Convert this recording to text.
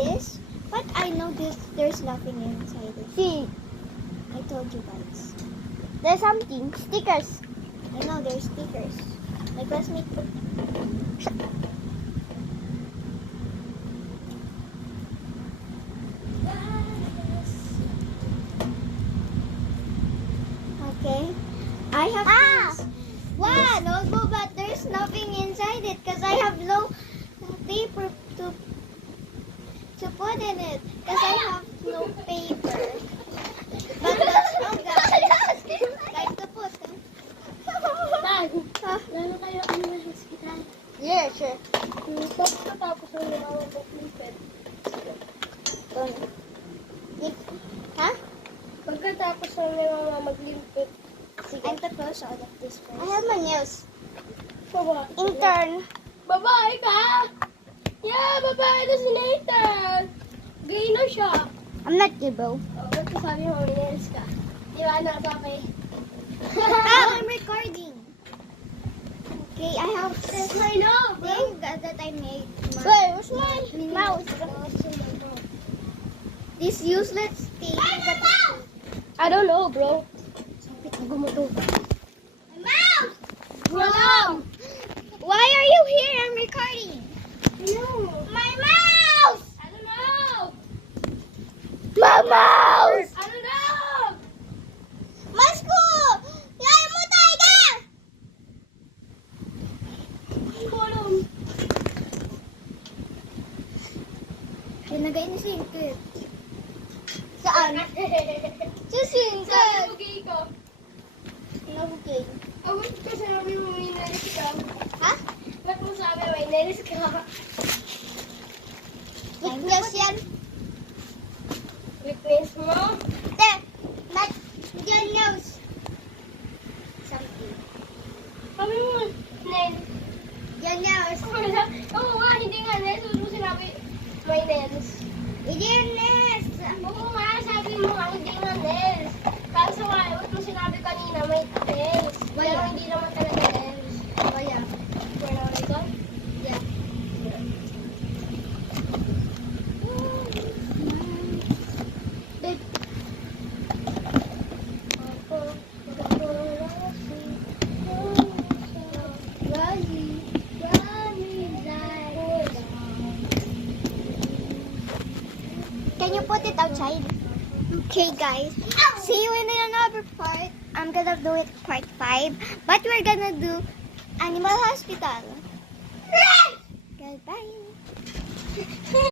this, but I know this. There's nothing inside it. See, I told you guys. there's something. Stickers. I know there's stickers. My classmate put. Okay. I have this. What? Notebook, but there's nothing inside it because I have no paper to put in it because I have no paper. But that's all, guys. Like to put. Dad, Huh? lalo kayo ang hospital. Yeah, sure. Tapos ang lumawag ng pet. Huh? Pagkatapos ang lumawag maglimpit. I'm to close all of this first. I have my nails. Intern. Intern. Babae ka? Yeah, babae na si Nathan. Gay na siya. I'm not gay, bro. Oh, ba't ko sabi mo, nails ka? Di ba, anak ka kay? I'm recording. Okay, I have That's my love, bro. thing that I made. Wait, where's my mouse? This useless thing. I don't know, bro. Gumuto. Mouse! Wala! Why are you here? I'm recording. No. My mouse! I don't know. My mouse! I don't know. Masko! Yay mo tayo ka! Hindi ko alam. Pinagay ni Singkit. Saan? Si Singkit! Nabugay ko. Nabugay. Awit ko sabi mo may nalis ka. Ha? Ba't mo sabi may nalis ka? Weakness yan. Weakness mo? Te, not your nose. Something. Sabi mo, nail. Your nose. Oo nga, hindi nga nails. Ano sinabi? May nails. Your nose. Oo nga, sabi mo nga, hindi nga nails. Kaso nga, ba't mo sinabi kanina may nails? Pero Wala. hindi naman talaga nails. Kaya. Wala na ito? Yeah. Can you put it outside? Okay, guys. See you in another part. I'm gonna do it part 5. But we're gonna do Animal Hospital. Goodbye.